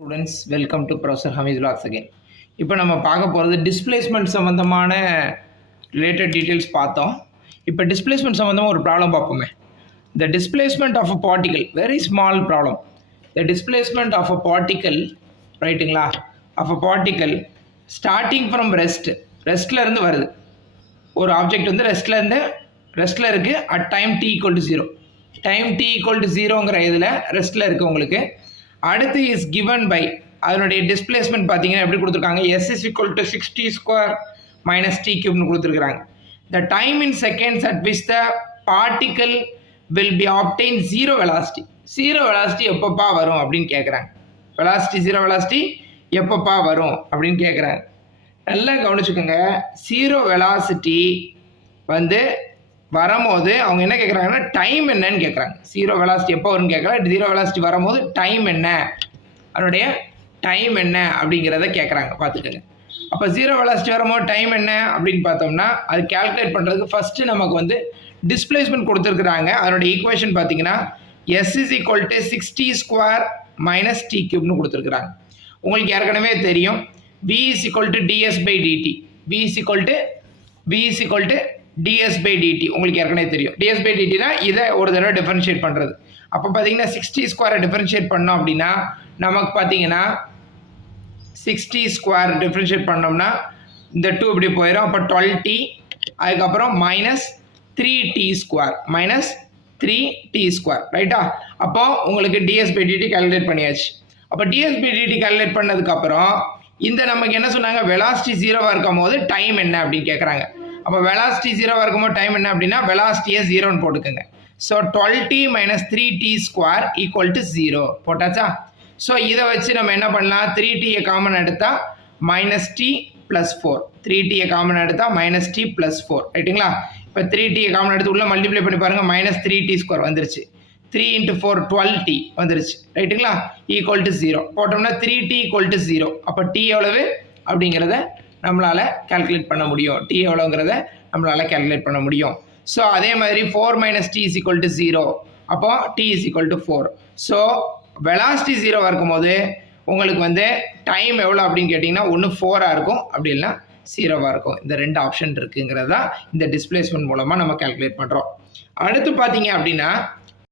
Students welcome to professor Hamees vlogs again. இப்போ நம்ம பார்க்க போகிறது டிஸ்பிளேஸ்மெண்ட் சம்மந்தமான ரிலேட்டட் டீட்டெயில்ஸ் பார்த்தோம். இப்போ டிஸ்பிளேஸ்மெண்ட் சம்மந்தமாக ஒரு ப்ராப்ளம் பார்ப்போமே. The displacement of a particle, very small problem. The displacement of a particle, ரைட்டுங்களா, of a particle starting from ரெஸ்ட்டில் இருந்து வருது. ஒரு ஆப்ஜெக்ட் வந்து ரெஸ்ட்டில் இருக்குது at time t = 0. Time t = 0ங்கிற இதில் ரெஸ்ட்டில் இருக்குது உங்களுக்கு. அடுத்து இஸ் கிவன் பை, அதனுடைய டிஸ்பிளேஸ்மெண்ட் பார்த்தீங்கன்னா எப்படி கொடுத்துருக்காங்க, s is equal to 60² minus t³ கொடுத்துருக்குறாங்க. The time in seconds at which the particle will be obtain zero velocity. Zero velocity எப்பப்பா வரும் அப்படின்னு கேட்குறாங்க. ஜீரோ வெலாசிட்டி எப்பப்பா வரும் அப்படின்னு கேட்குறாங்க. நல்லா கவனிச்சுக்கோங்க. ஜீரோ வெலாசிட்டி வந்து வரும்போது அவங்க என்ன கேட்குறாங்கன்னா டைம் என்னன்னு கேட்குறாங்க. ஜீரோ வெலாசிட்டி எப்போ வரும்னு கேட்குறாங்க. ஜீரோ வெலாசிட்டி வரும்போது டைம் என்ன, அதனுடைய டைம் என்ன அப்படிங்கிறத கேட்குறாங்க. பார்த்துக்கோங்க. அப்போ ஜீரோ வெலாசிட்டி வரும்போது டைம் என்ன அப்படின்னு பார்த்தோம்னா அது கேல்குலேட் பண்ணுறதுக்கு ஃபஸ்ட்டு நமக்கு வந்து டிஸ்பிளேஸ்மெண்ட் கொடுத்துருக்குறாங்க. அதனுடைய ஈக்குவேஷன் பார்த்தீங்கன்னா s is equal to 60² minus t³ கொடுத்துருக்குறாங்க. உங்களுக்கு ஏற்கனவே தெரியும் v is equal to ds by dt. v is equal to ds by dt உங்களுக்கு ஏற்கனவே தெரியும். ds by dtனா இதை ஒரு தடவை டிஃபரன்ஷியேட் பண்ணுறது. அப்போ பார்த்தீங்கன்னா 60² டிஃபரன்ஷியேட் பண்ணோம் அப்படின்னா நமக்கு பார்த்தீங்கன்னா 60² டிஃபரன்ஷியேட் பண்ணோம்னா இந்த 2 இப்படி போயிடும். அப்போ 12t, அதுக்கப்புறம் -3t², ரைட்டா. அப்போ உங்களுக்கு ds by dt கால்குலேட் பண்ணியாச்சு. அப்போ ds by dt கால்குலேட் பண்ணதுக்கப்புறம் இந்த நமக்கு என்ன சொன்னாங்க, வெலாசிட்டி ஜீரோவாக இருக்கும் போது டைம் என்ன அப்படின்னு கேட்குறாங்க. அப்போ வெலாசிட்டி ஜீரோவாக இருக்கும்போது டைம் என்ன அப்படின்னா வெலாசிட்டியை ஜீரோன்னு போட்டுக்கோங்க. ஸோ 12t - 3t² = 0 போட்டாச்சா. ஸோ இதை வச்சு நம்ம என்ன பண்ணலாம், 3tயை காமன் எடுத்தால் -t + 4, 3tயை காமன் எடுத்தால் -t + 4, ரைட்டுங்களா. இப்போ 3tயை காமன் எடுத்து உள்ளே மல்டிப்ளை பண்ணி பாருங்கள், -3t² வந்துருச்சு. 3 × 4 12t வந்துருச்சு, ரைட்டுங்களா. = 0 போட்டோம்னா 3t = 0. அப்போ t எவ்வளவு அப்படிங்கிறத நம்மளால் கால்குலேட் பண்ண முடியும். t எவ்வளோங்கிறத நம்மளால் கால்குலேட் பண்ண முடியும். ஸோ அதே மாதிரி 4 - t = 0. அப்போ t = 4. ஸோ வெலாசிட்டி ஜீரோவாக இருக்கும்போது உங்களுக்கு வந்து டைம் எவ்வளோ அப்படின்னு கேட்டிங்கன்னா ஒன்று 4ஆக இருக்கும், அப்படி இல்லைனா 0வாக இருக்கும். இந்த ரெண்டு ஆப்ஷன் இருக்குங்கிறதா இந்த டிஸ்பிளேஸ்மெண்ட் மூலமாக நம்ம கால்குலேட் பண்ணுறோம். அடுத்து பார்த்தீங்க அப்படின்னா